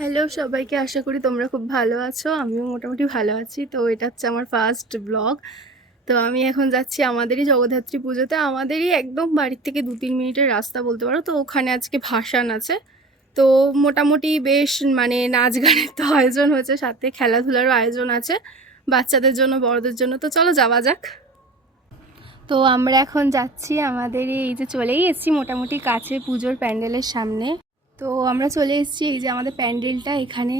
Hello সবাইকে, আশা করি তোমরা খুব ভালো আছো। আমিও মোটামুটি ভালো আছি। তো এটা হচ্ছে আমার ফার্স্ট ব্লগ। তো আমি এখন যাচ্ছি আমাদেরই জগদ্ধাত্রী পুজোতে। আমাদেরই একদম বাড়ির থেকে 2-3 মিনিটের রাস্তা বলতে পারো। তো ওখানে আজকে ভাসান আছে। তো মোটামুটি বেশ মানে নাচ গানের তো আয়োজন হয়েছে, সাথে খেলাধুলারও আয়োজন আছে বাচ্চাদের জন্য বড়দের জন্য। তো চলো যাওয়া যাক। তো আমরা এখন যাচ্ছি আমাদের এই যে চলেই এসেছি মোটামুটি কাছে পুজোর প্যান্ডেলের সামনে। তো আমরা চলে এসেছি, এই যে আমাদের প্যান্ডেলটা, এখানে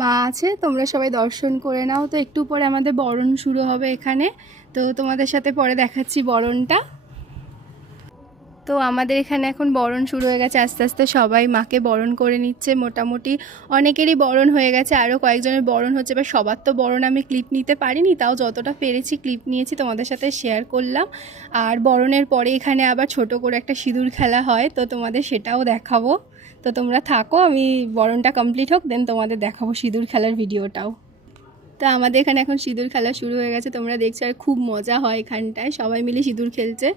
মা আছে, তোমরা সবাই দর্শন করে নাও। তো একটু পরে আমাদের বরণ শুরু হবে এখানে। তো তোমাদের সাথে পরে দেখাচ্ছি বরণটা। তো আমাদের এখানে এখন বরণ শুরু হয়ে গেছে, আস্তে আস্তে সবাই মাকে বরণ করে নিচ্ছে। মোটামুটি অনেকেরই বরণ হয়ে গেছে, আরও কয়েকজনের বরণ হচ্ছে। এবার সবার তো বরণ আমি ক্লিপ নিতে পারিনি, তাও যতটা পেরেছি ক্লিপ নিয়েছি, তোমাদের সাথে শেয়ার করলাম। আর বরণের পরে এখানে আবার ছোট করে একটা সিঁদুর খেলা হয়, তো তোমাদের সেটাও দেখাবো। তো তোমরা থাকো, আমি বরণটা কমপ্লিট হোক, দেন তোমাদের দেখাবো সিঁদুর খেলার ভিডিওটাও। তো আমাদের এখানে এখন সিঁদুর খেলা শুরু হয়ে গেছে, তোমরা দেখছো। আর খুব মজা হয় এখানটায়, সবাই মিলে সিঁদুর খেলছে।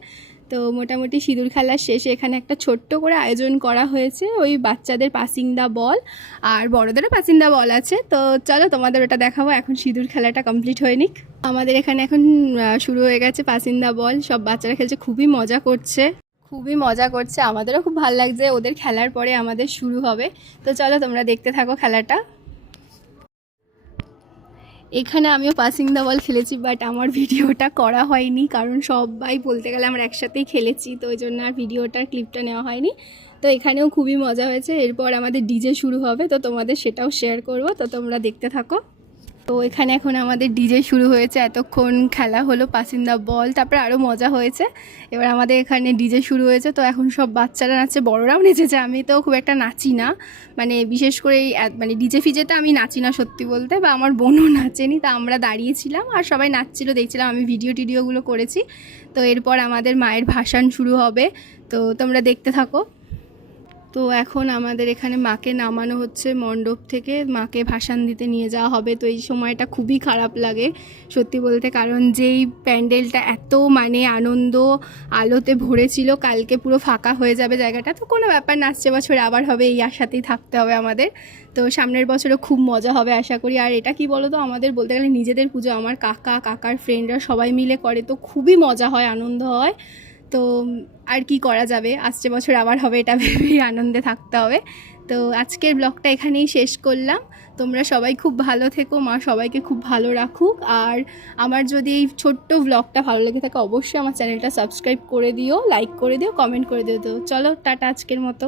তো মোটামুটি সিঁদুর খেলার শেষে এখানে একটা ছোট্ট করে আয়োজন করা হয়েছে, ওই বাচ্চাদের পাসিং দা বল, আর বড়দেরও পাসিং দা বল আছে। তো চলো তোমাদের ওটা দেখাবো, এখন সিঁদুর খেলাটা কমপ্লিট হয়ে নিক। আমাদের এখানে এখন শুরু হয়ে গেছে পাসিং দা বল, সব বাচ্চারা খেলছে, খুবই মজা করছে। আমাদেরও খুব ভালো লাগছে। ওদের খেলার পরে আমাদের শুরু হবে। তো চলো তোমরা দেখতে থাকো খেলাটা। এখানে আমিও পাসিং দ্য বল খেলেছি, বাট আমার ভিডিওটা করা হয়নি, কারণ সবাই বলতে গেলে আমরা একসাথেই খেলেছি, তো ওই জন্য আর ভিডিওটার ক্লিপটা নেওয়া হয়নি। তো এখানেও খুবই মজা হয়েছে। এরপর আমাদের ডিজে শুরু হবে, তো তোমাদের সেটাও শেয়ার করব, তো তোমরা দেখতে থাকো। তো এখানে এখন আমাদের ডিজে শুরু হয়েছে, এতক্ষণ খেলা হলো পাসিং দ্য বল, তারপরে আরও মজা হয়েছে। এবার আমাদের এখানে ডিজে শুরু হয়েছে, তো এখন সব বাচ্চারা নাচছে, বড়রাও নেচেছে। আমি তো খুব একটা নাচি না, মানে বিশেষ করে মানে ডিজে ফিজেতে আমি নাচি না সত্যি বলতে, বা আমার বোনও নাচেনি। তা আমরা দাঁড়িয়েছিলাম আর সবাই নাচছিল দেখছিলাম, আমি টিডিওগুলো করেছি। তো এরপর আমাদের মায়ের ভাসান শুরু হবে, তো তোমরা দেখতে থাকো। তো এখন আমাদের এখানে মাকে নামানো হচ্ছে মণ্ডপ থেকে, মাকে ভাসান দিতে নিয়ে যাওয়া হবে। তো এই সময়টা খুবই খারাপ লাগে সত্যি বলতে, কারণ যেই প্যান্ডেলটা এত মানে আনন্দ আলোতে ভরেছিল, কালকে পুরো ফাঁকা হয়ে যাবে জায়গাটা। তো কোনো ব্যাপার না, আসছে বছর আবার হবে, এই আশাতেই থাকতে হবে আমাদের। তো সামনের বছরও খুব মজা হবে আশা করি। আর এটা কি বলো তো, আমাদের বলতে গেলে নিজেদের পুজো, আমার কাকার ফ্রেন্ডরা সবাই মিলে করে, তো খুবই মজা হয়, আনন্দ হয়। তো আর কি করা যাবে, আসছে বছর আবার হবে, এটা ভেবেই আনন্দে থাকতে হবে। তো আজকের ব্লগটা এখানেই শেষ করলাম। তোমরা সবাই খুব ভালো থেকো, মা সবাইকে খুব ভালো রাখুক। আর আমার যদি এই ছোট্ট ব্লগটা ভালো লেগে থাকে, অবশ্যই আমার চ্যানেলটা সাবস্ক্রাইব করে দিও, লাইক করে দিও, কমেন্ট করে দিও। তো চলো টাটা আজকের মতো।